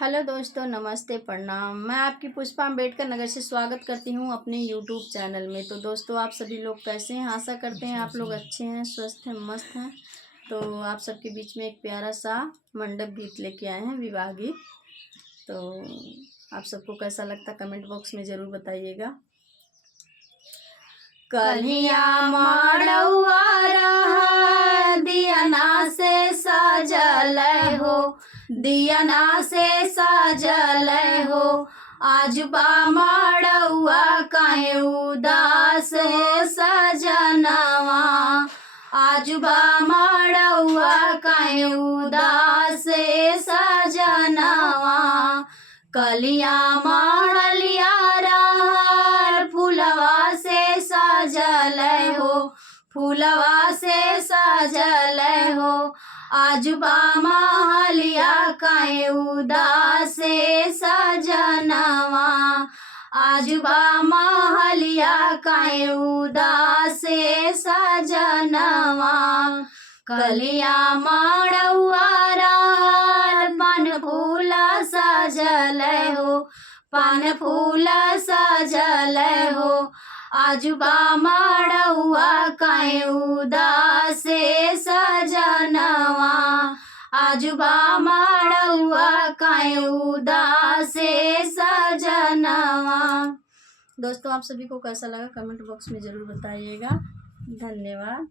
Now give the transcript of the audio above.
Hello दोस्तों, नमस्ते, प्रणाम। मैं आपकी पुष्पा अम्बेडकर नगर से स्वागत करती हूँ अपने यूट्यूब चैनल में। तो दोस्तों, आप सभी लोग कैसे हैं? आशा करते हैं आप लोग अच्छे हैं, स्वस्थ हैं, मस्त हैं। तो आप सबके बीच में एक प्यारा सा मंडप गीत लेके आए हैं, विवाह गीत। तो आप सबको कैसा लगता कमेंट बॉक्स में ज़रूर बताइएगा। कन्हैया माड़ौआ रहा दियना से सजल हो, दियना से सजल हो। आज बा माड़ौआ काहे उदास हो सजनवा, आज बा माड़ौआ काहे उदास है सजनवा। कलिया माड़लिया रहल फूलवा से सजल हो, फूलवा से सजल हो। आज बा महलिया काहे उदास है सजनवा, आज बा महलिया काहे उदास है सजनवा। कलिया माड़ौआ रहल पान फूल सजल हो, पान फूल सजल हो। आज बा माड़ौआ काहे उदास है सजनवा, आज बा माड़ौआ काहे उदास है सजनवा। दोस्तों, आप सभी को कैसा लगा कमेंट बॉक्स में ज़रूर बताइएगा। धन्यवाद।